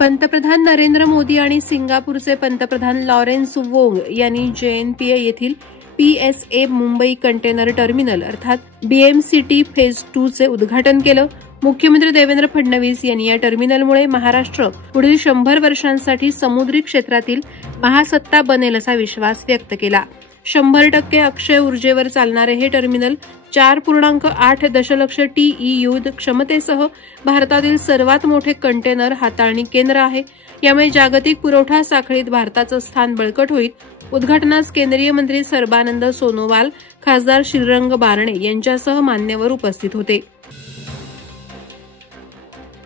पंतप्रधान नरेंद्र मोदी आणि सिंगापूरचे पंतप्रधान लॉरेन्स वोंग यांनी JNPA येथील PSA मुंबई कंटेनर टर्मिनल अर्थात BMCT फेज 2 चे उद्घाटन केलं. मुख्यमंत्री देवेंद्र फडणवीस यांनी या टर्मिनलमुळे महाराष्ट्र पुढील 100 वर्षांसाठी समुद्री क्षेत्रातील महासत्ता बनेल असा विश्वास व्यक्त केला. 100% अक्षय ऊर्जेवर चालणारे हे टर्मिनल 4.8 दशलक्ष TEU क्षमतेसह भारतातील सर्वात मोठे कंटेनर हाताळणी केंद्र आहे. यामुळे जागतिक पुरवठा साखळीत भारताचं स्थान बळकट होईल. उद्घाटनास केंद्रीय मंत्री सर्बानंद सोनोवाल, खासदार श्रीरंग बारणे यांच्यासह मान्यवर उपस्थित होते.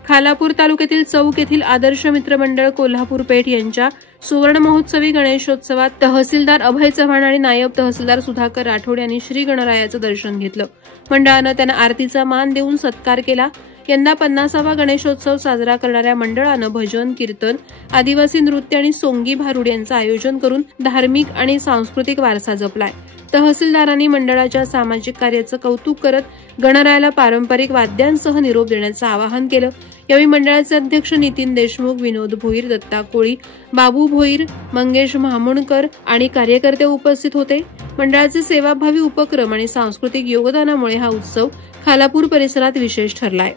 खालापूर तालुक्यातील चौक येथील आदर्श मित्र मंडळ कोल्हापूर पेठ यांच्या सुवर्ण महोत्सवी गणेशोत्सवात तहसीलदार अभय चव्हाण आणि नायब तहसीलदार सुधाकर राठोड यांनी श्री गणरायाचं दर्शन घेतलं. मंडळानं त्यांना आरतीचा मान देऊन सत्कार केला. यंदा 50वा गणेशोत्सव साजरा करणाऱ्या मंडळानं भजन, कीर्तन, आदिवासी नृत्य आणि सोंगी भारुड यांचं आयोजन करून धार्मिक आणि सांस्कृतिक वारसा जपलाय. तहसीलदारांनी मंडळाच्या सामाजिक कार्याचं कौतुक करत गणरायाला पारंपरिक वाद्यांसह निरोप देण्याचं आवाहन केलं. यावेळी मंडळाचे अध्यक्ष नितीन देशमुख, विनोद भोईर, दत्ता कोळी, बाबू भोईर, मंगेश म्हामुणकर आणि कार्यकर्ते उपस्थित होते. मंडळाचे सेवाभावी उपक्रम आणि सांस्कृतिक योगदानामुळे हा उत्सव खालापूर परिसरात विशेष ठरलाय.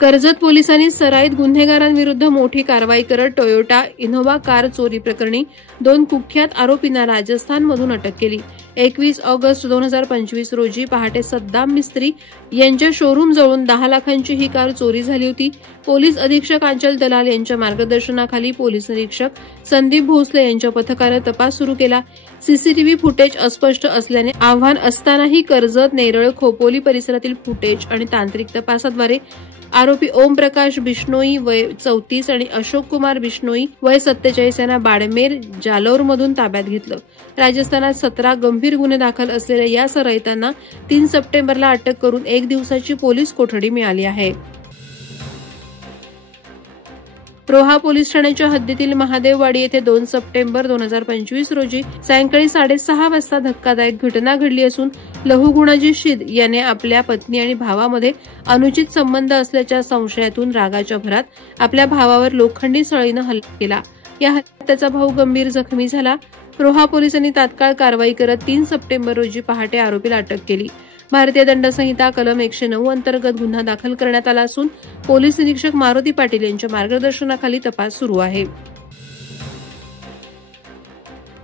कर्जत पोलिसांनी सराईत गुन्हेगारांविरुद्ध मोठी कारवाई करत टोयोटा इनोव्हा कार चोरी प्रकरणी 2 कुख्यात आरोपींना राजस्थानमधून अटक केली. 21 ऑगस्ट 2025 रोजी पहाटे सद्दाम मिस्त्री यांच्या शोरूम जवळून 10 लाखांची ही कार चोरी झाली होती. पोलीस अधीक्षक आंचल दलाल यांच्या मार्गदर्शनाखाली पोलीस निरीक्षक संदीप भोसले यांच्या पथकानं तपास सुरू केला. सीसीटीव्ही फुटेज अस्पष्ट असल्याने आव्हान असतानाही कर्जत, नेरळ, खोपोली परिसरातील फुटेज आणि तांत्रिक तपासाद्वारे आरोपी ओम प्रकाश बिश्नोई वय 34 आणि अशोक कुमार बिश्नोई वय 47 यांना बाडमेर, जालौरमधून ताब्यात घेतलं. राजस्थानात 17 गंभीर गुन्हे दाखल असलेल्या या सराईतांना 3 सप्टेंबरला अटक करून 1 दिवसाची पोलीस कोठडी मिळाली आहे. रोहा पोलीस ठाण्याच्या हद्दीतील महादेववाडी येथे 2 सप्टेंबर 2025 रोजी सायंकाळी 6:30 वाजता धक्कादायक घटना घडली असून लहुगुणाजी शिद याने आपल्या पत्नी आणि भावामध्ये अनुचित संबंध असल्याच्या संशयातून रागाच्या भरात आपल्या भावावर लोखंडी सळीनं हल्ला केला. या हल्ल्यात त्याचा भाऊ गंभीर जखमी झाला. रोहा पोलिसांनी तात्काळ कारवाई करत 3 सप्टेंबर रोजी पहाटे आरोपीला अटक केली. भारतीय दंड संहिता कलम 109 अंतर्गत गुन्हा दाखल करण्यात आला असून पोलीस निरीक्षक मारुती पाटील यांच्या मार्गदर्शनाखाली तपास सुरू आहे.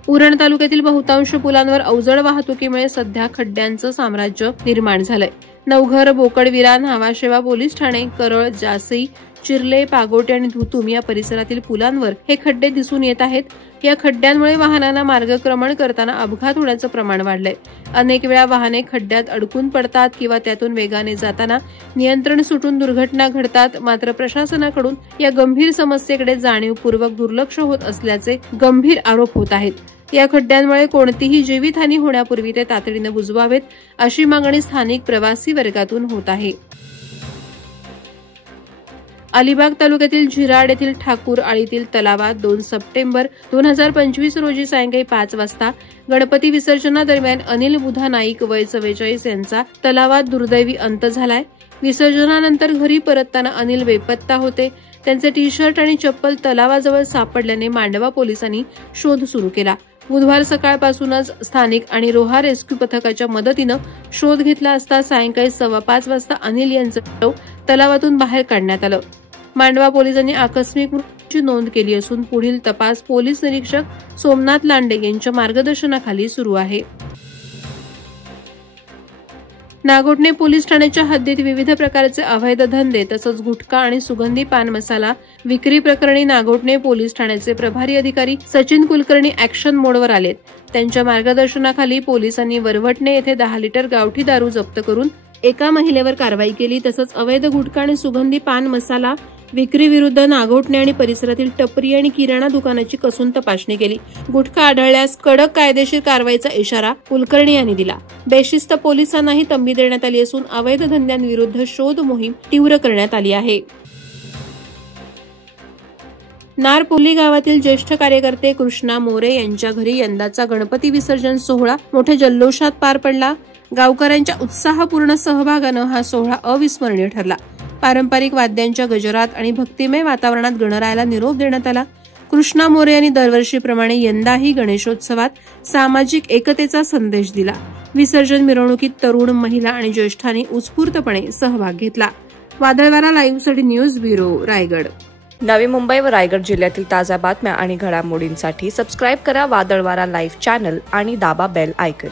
उरण तालुक्यातील बहुतांश पुलांवर अवजड वाहतुकीमुळे सध्या खड्ड्यांचं साम्राज्य निर्माण झालंय. नवघर, बोकडविरा, न्हावाशेवा पोलीस ठाणे, करळ, जासई, चिर्ले, पागोटे आणि धुतुम या परिसरातील पुलांवर हे खड्डे दिसून येत आहेत. या खड्ड्यांमुळे वाहनांना मार्गक्रमण करताना अपघात होण्याचं प्रमाण वाढलंय. अनेक वेळा वाहने खड्ड्यात अडकून पडतात किंवा त्यातून वेगाने जाताना नियंत्रण सुटून दुर्घटना घडतात. मात्र प्रशासनाकडून या गंभीर समस्येकडे जाणीवपूर्वक दुर्लक्ष होत असल्याचे गंभीर आरोप होत आहेत. या खड्ड्यांमुळे कोणतीही जीवितहानी होण्यापूर्वी ते तातडीने बुजवावेत अशी मागणी स्थानिक प्रवासी वर्गातून होत आहे. अलिबाग तालुक्यातील झिराड येथील ठाकूर आळीतील तलावात 2 सप्टेंबर 2025 रोजी सायंकाळी 5 वाजता गणपती विसर्जनादरम्यान अनिल बुधा नाईक वय 44 यांचा तलावात दुर्दैवी अंत झालाय. विसर्जनानंतर घरी परतताना अनिल बेपत्ता होते. त्यांचे टी-शर्ट आणि चप्पल तलावाजवळ सापडल्याने मांडवा पोलिसांनी शोध सुरू केला. बुधवार सकाळपासूनच स्थानिक आणि रोहा रेस्क्यू पथकाच्या मदतीनं शोध घेतला असता सायंकाळी 5:15 वाजता अनिल यांचं तलावातून बाहेर काढण्यात आलं. मांडवा पोलिसांनी आकस्मिक मृत्यूची नोंद केली असून पुढील तपास पोलीस निरीक्षक सोमनाथ लांडे यांच्या मार्गदर्शनाखाली सुरू आहे. नागोठणे पोलीस ठाण्याच्या हद्दीत विविध प्रकारचे अवैध धंदे तसंच गुटखा आणि सुगंधी पान मसाला विक्री प्रकरणी नागोठणे पोलीस ठाण्याचे प्रभारी अधिकारी सचिन कुलकर्णी अॅक्शन मोडवर आलेत. त्यांच्या मार्गदर्शनाखाली पोलिसांनी वरवटणे येथे 10 लिटर गावठी दारू जप्त करून एका महिलेवर कारवाई केली. तसंच अवैध गुटखा आणि सुगंधी पान मसाला विक्री विरुद्ध नागोठणे आणि परिसरातील टपरी आणि किराणा दुकानाची कसून तपासणी केली. गुटखा आढळल्यास कडक कायदेशीर कारवाईचा इशारा कुलकर्णी यांनी दिला. बेशिस्त पोलिसांनाही तंबी देण्यात आली असून अवैध धंद्यांविरुद्ध शोध मोहीम तीव्र करण्यात आली आहे. नारपोली गावातील ज्येष्ठ कार्यकर्ते कृष्णा मोरे यांच्या घरी यंदाचा गणपती विसर्जन सोहळा मोठ्या जल्लोषात पार पडला. गावकऱ्यांच्या उत्साहपूर्ण सहभागानं हा सोहळा अविस्मरणीय ठरला. पारंपरिक वाद्यांच्या गजरात आणि भक्तिमय वातावरणात गणरायाला निरोप देण्यात आला. कृष्णा मोरे यांनी दरवर्षीप्रमाणे यंदाही गणेशोत्सवात सामाजिक एकतेचा संदेश दिला. विसर्जन मिरवणुकीत तरुण, महिला आणि ज्येष्ठांनी उत्स्फूर्तपणे सहभाग घेतला. वादळवारा लाईव्हसाठी न्यूज ब्युरो, रायगड. नवी मुंबई व रायगड जिल्ह्यातील ताज्या बातम्या आणि घडामोडींसाठी सबस्क्राईब करा वादळवारा लाईव्ह चॅनल आणि दाबा बेल आयकॉन.